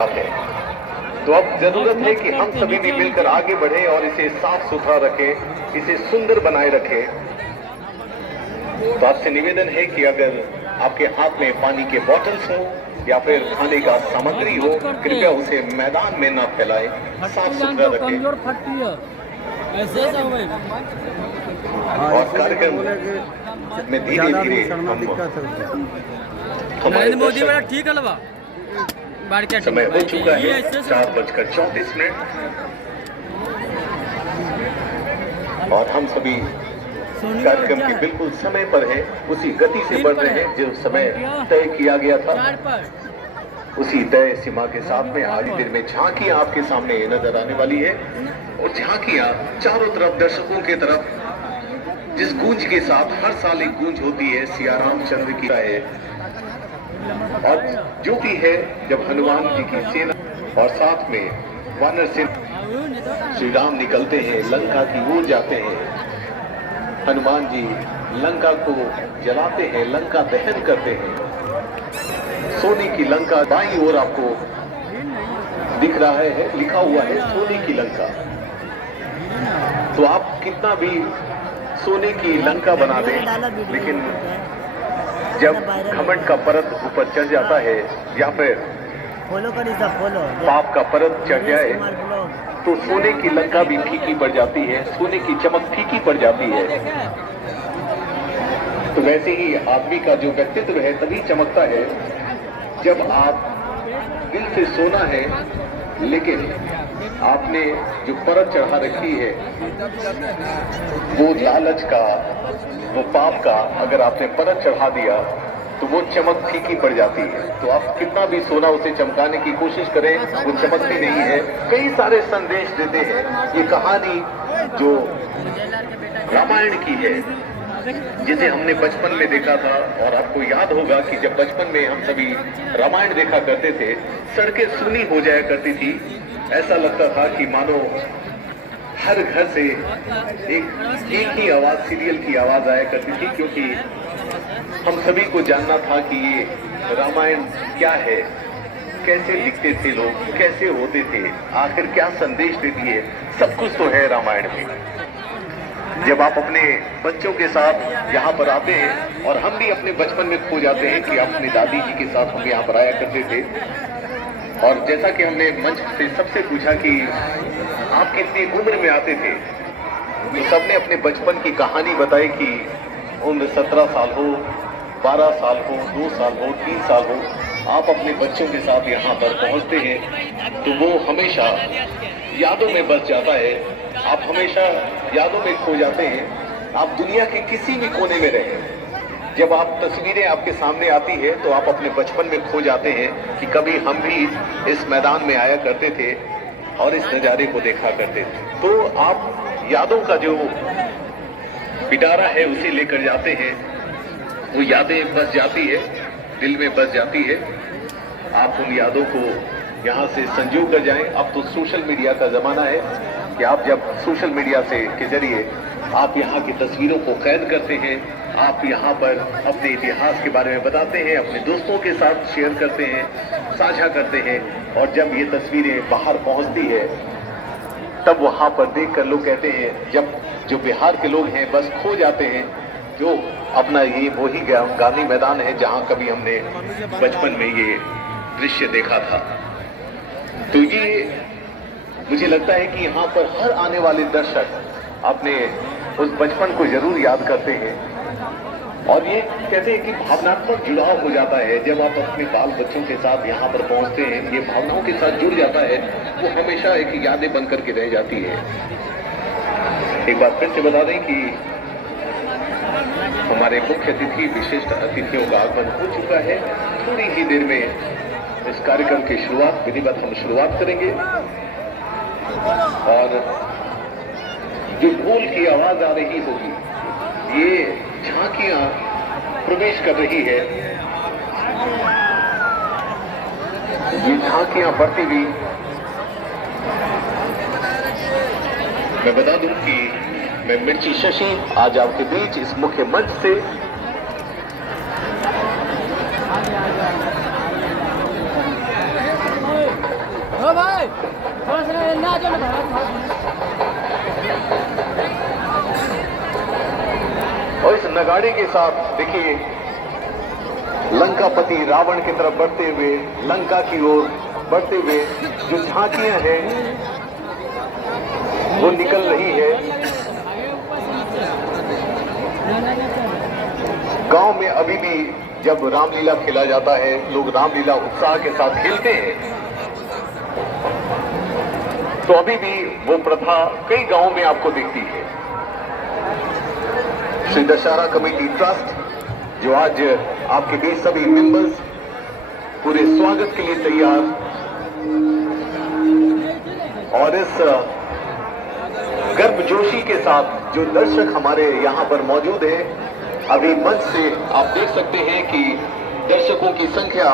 है। तो अब जरूरत है कि हम सभी भी मिलकर आगे बढ़े और इसे साफ सुथरा रखें, इसे सुंदर बनाए रखें। तो आपसे निवेदन है कि अगर आपके हाथ में पानी के बॉटल्स हो या फिर खाने का सामग्री हो, कृपया उसे मैदान में न फैलाएं, साफ सुथरा रखें। और कार्यक्रम में धीरे धीरे नरेंद्र मोदी वाला ठीक है समय हो चुका है 4:34 और हम सभी कार्यक्रम के बिल्कुल समय पर हैं, उसी गति से बढ़ रहे हैं जो समय तय किया गया था। उसी तय सीमा के साथ में आधी देर में झांकियां आपके सामने नजर आने वाली है और झांकियां चारों तरफ दर्शकों के तरफ जिस गूंज के साथ हर साल एक गूंज होती है सियाराम चंद्र की है। और जो भी है जब हनुमान जी की सेना और साथ में वानर सेना श्री राम निकलते हैं, लंका की ओर जाते हैं। हनुमान जी लंका को जलाते हैं, लंका दहन करते हैं। सोने की लंका बाईं ओर आपको दिख रहा है, लिखा हुआ है सोने की लंका। तो आप कितना भी सोने की लंका बना दें, लेकिन जब घमंड का परत ऊपर चढ़ जाता है या फिर पाप का परत चढ़ जाए तो सोने की लंका भी फीकी पड़ जाती है, सोने की चमक फीकी पड़ जाती है। तो वैसे ही आदमी का जो व्यक्तित्व है तभी चमकता है जब आप दिल से सोना है, लेकिन आपने जो परत चढ़ा रखी है वो लालच का, वो पाप का, अगर आपने परत चढ़ा दिया तो वो चमक फीकी पड़ जाती है। तो आप कितना भी सोना उसे चमकाने की कोशिश करें, वो चमकती नहीं है। कई सारे संदेश देते हैं। ये कहानी जो रामायण की है, जिसे हमने बचपन में देखा था, और आपको याद होगा कि जब बचपन में हम सभी रामायण देखा करते थे, सड़कें सूनी हो जाया करती थी। ऐसा लगता था कि मानो हर घर से एक ही आवाज, सीरियल की आवाज आया करती थी, क्योंकि हम सभी को जानना था कि ये रामायण क्या है, कैसे लिखते थे लोग, कैसे होते थे, आखिर क्या संदेश देती है। सब कुछ तो है रामायण में। जब आप अपने बच्चों के साथ यहाँ पर आते हैं, और हम भी अपने बचपन में खो जाते हैं कि अपनी दादी जी के साथ हम यहाँ पर आया करते थे, और जैसा कि हमने मंच से सबसे पूछा कि आप कितनी उम्र में आते थे, तो सबने अपने बचपन की कहानी बताई कि उम्र 17 साल हो, 12 साल हो, 2 साल हो, 3 साल हो। आप अपने बच्चों के साथ यहाँ पर पहुँचते हैं तो वो हमेशा यादों में बस जाता है। आप हमेशा यादों में खो जाते हैं। आप दुनिया के किसी भी कोने में रहें, जब आप तस्वीरें आपके सामने आती है तो आप अपने बचपन में खो जाते हैं कि कभी हम भी इस मैदान में आया करते थे और इस नज़ारे को देखा करते थे। तो आप यादों का जो पिटारा है उसे लेकर जाते हैं, वो यादें बस जाती है, दिल में बस जाती है। आप उन यादों को यहाँ से संजो कर जाएं। अब तो सोशल मीडिया का ज़माना है कि आप जब सोशल मीडिया से के जरिए आप यहाँ की तस्वीरों को कैद करते हैं, आप यहाँ पर अपने इतिहास के बारे में बताते हैं, अपने दोस्तों के साथ शेयर करते हैं, साझा करते हैं, और जब ये तस्वीरें बाहर पहुँचती है तब वहाँ पर देखकर लोग कहते हैं, जब जो बिहार के लोग हैं बस खो जाते हैं, जो अपना ये वही गांधी मैदान है जहाँ कभी हमने बचपन में ये दृश्य देखा था। तो ये मुझे लगता है कि यहाँ पर हर आने वाले दर्शक अपने उस बचपन को जरूर याद करते हैं, और ये कहते हैं कि भावनात्मक जुड़ाव हो जाता है जब आप अपने बाल बच्चों के साथ यहाँ पर पहुँचते हैं। ये भावनाओं के साथ जुड़ जाता है, वो हमेशा एक यादें बनकर के रह जाती है। एक बार फिर से बता दें कि हमारे मुख्य अतिथि, विशिष्ट अतिथियों का आगमन हो चुका है। थोड़ी ही देर में इस कार्यक्रम की शुरुआत, विधिवत हम शुरुआत करेंगे, और जो ढोल की आवाज आ रही होगी, ये झांकियां प्रवेश कर रही है, ये झांकियां बढ़ती हुई। मैं बता दूं कि मैं मिर्ची शशि आज आपके बीच इस मुख्य मंच से भाई थोड़ा सा ना जो ना और इस नगाड़े के साथ देखिए लंकापति रावण की तरफ बढ़ते हुए, लंका की ओर बढ़ते हुए जो झांकियां हैं वो निकल रही है। गांव में अभी भी जब रामलीला खेला जाता है, लोग रामलीला उत्साह के साथ खेलते हैं, तो अभी भी वो प्रथा कई गांवों में आपको दिखती है। श्री दशहरा कमेटी ट्रस्ट जो आज आपके बीच सभी मेंबर्स पूरे स्वागत के लिए तैयार, और इस गर्मजोशी के साथ जो दर्शक हमारे यहां पर मौजूद हैं, अभी मंच से आप देख सकते हैं कि दर्शकों की संख्या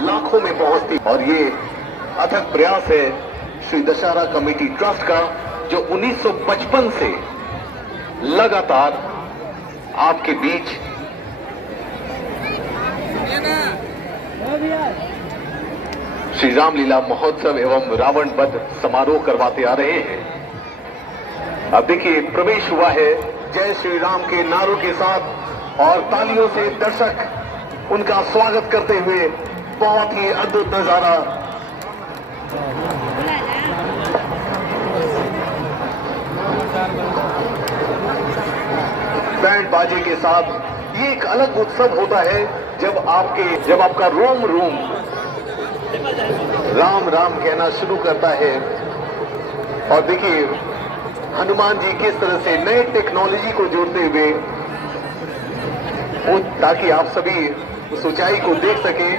लाखों में पहुंचती, और ये अथक प्रयास है श्री दशहरा कमेटी ट्रस्ट का, जो 1955 से लगातार आपके बीच श्री रामलीला महोत्सव एवं रावण वध समारोह करवाते आ रहे हैं। अब देखिए प्रवेश हुआ है जय श्री राम के नारों के साथ, और तालियों से दर्शक उनका स्वागत करते हुए, बहुत ही अद्भुत नजारा। बैंड बाजे के साथ ये एक अलग उत्सव होता है जब आपका रोम रोम राम राम कहना शुरू करता है। और देखिए हनुमान जी किस तरह से नए टेक्नोलॉजी को जोड़ते हुए, ताकि आप सभी उस ऊंचाई को देख सकें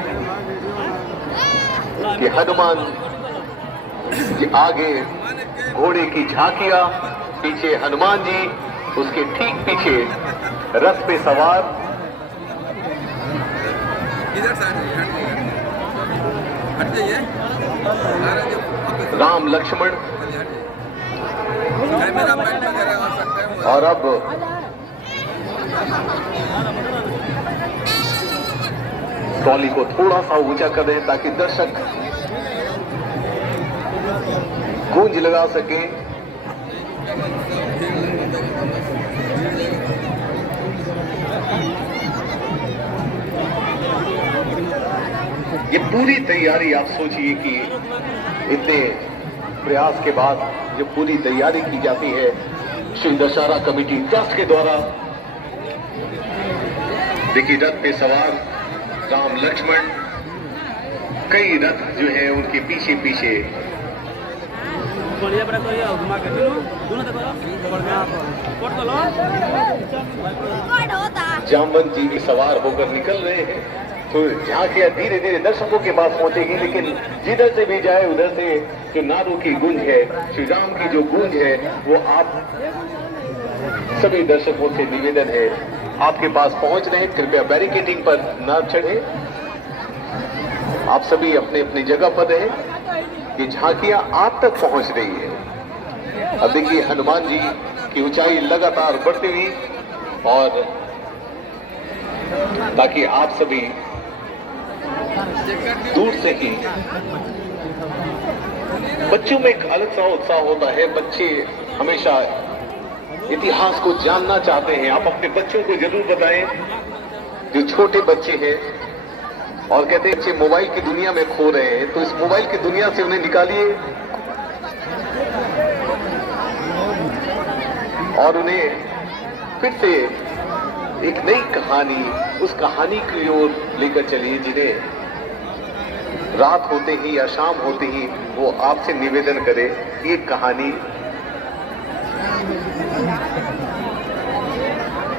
कि हनुमान जी आगे घोड़े की झांकियां, पीछे हनुमान जी, उसके ठीक पीछे रथ पे सवार। राम लक्ष्मण, और अब ट्रॉली को थोड़ा सा ऊंचा कर दें ताकि दर्शक गूंज लगा सके। ये पूरी तैयारी, आप सोचिए कि इतने प्रयास के बाद जो पूरी तैयारी की जाती है श्री दशहरा कमेटी ट्रस्ट के द्वारा। देखिए रथ पे सवार राम लक्ष्मण, कई रथ जो है उनके पीछे पीछे। जामवंत जी भी सवार होकर निकल रहे हैं, तो झांकियां धीरे धीरे दर्शकों के पास पहुंचेगी, लेकिन जिधर से भी जाए उधर से जो नारों की गूंज है, श्री राम की जो गूंज है, वो आप सभी दर्शकों से निवेदन है आपके पास पहुंच रहे हैं। कृपया बैरिकेडिंग पर न चढ़े, आप सभी अपने अपनी जगह पर रहे। ये झांकियां आप तक पहुंच रही है। अब देखिए हनुमान जी की ऊंचाई लगातार बढ़ती हुई, और ताकि आप सभी दूर से ही, बच्चों में एक अलग सा उत्साह होता है। बच्चे हमेशा इतिहास को जानना चाहते हैं। आप अपने बच्चों को जरूर बताएं, जो छोटे बच्चे हैं और कहते हैं बच्चे मोबाइल की दुनिया में खो रहे हैं, तो इस मोबाइल की दुनिया से उन्हें निकालिए और उन्हें फिर से एक नई कहानी, उस कहानी की ओर लेकर चलिए जिन्हें रात होते ही या शाम होते ही वो आपसे निवेदन करे ये कहानी।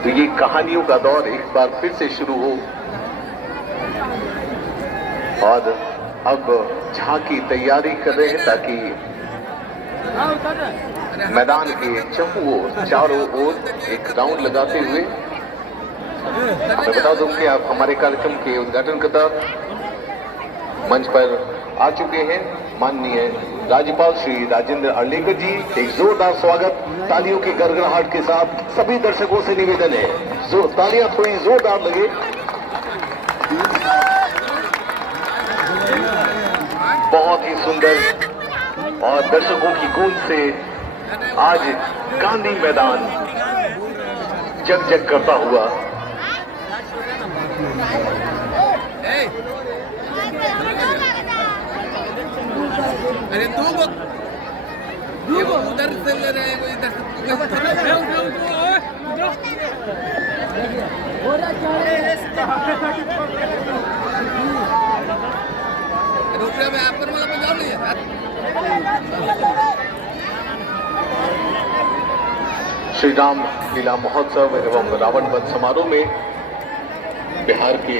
तो ये कहानियों का दौर एक बार फिर से शुरू हो, और अब झांकी तैयारी कर रहे हैं ताकि मैदान के चारों ओर एक राउंड लगाते हुए। मैं बता दूं कि आप हमारे कार्यक्रम के उद्घाटनकर्ता मंच पर आ चुके हैं, माननीय राज्यपाल श्री राजेंद्र अर्लेकर जी। एक जोरदार स्वागत तालियों की गड़गड़ाहट के साथ सभी दर्शकों से निवेदन है, तालियां थोड़ी जोरदार लगे। बहुत ही सुंदर और दर्शकों की गूंज से आज गांधी मैदान जग करता हुआ अरे दो उधर से ले रहे हैं इधर रुपया में आप पर वाला पंजाब नहीं है। श्री राम लीला महोत्सव एवं रावण वध समारोह में बिहार के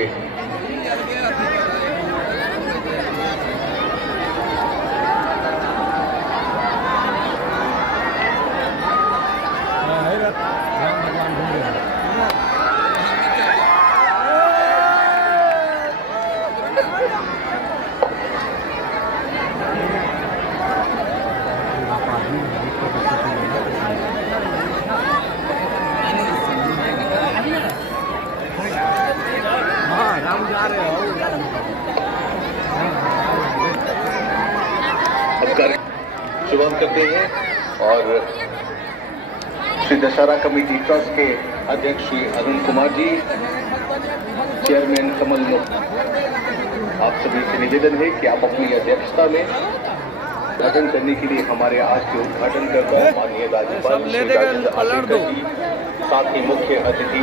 शुभारंभ करते हैं और श्री दशहरा कमेटी ट्रस्ट के अध्यक्ष श्री अरुण कुमार जी, चेयरमैन कमल मुख, आप सभी से निवेदन है कि आप अपनी अध्यक्षता में उद्घाटन करने के लिए हमारे आज के उद्घाटन करता माननीय राज्यपाल श्री राजेंद्र आर्लेकर जी, साथ ही मुख्य अतिथि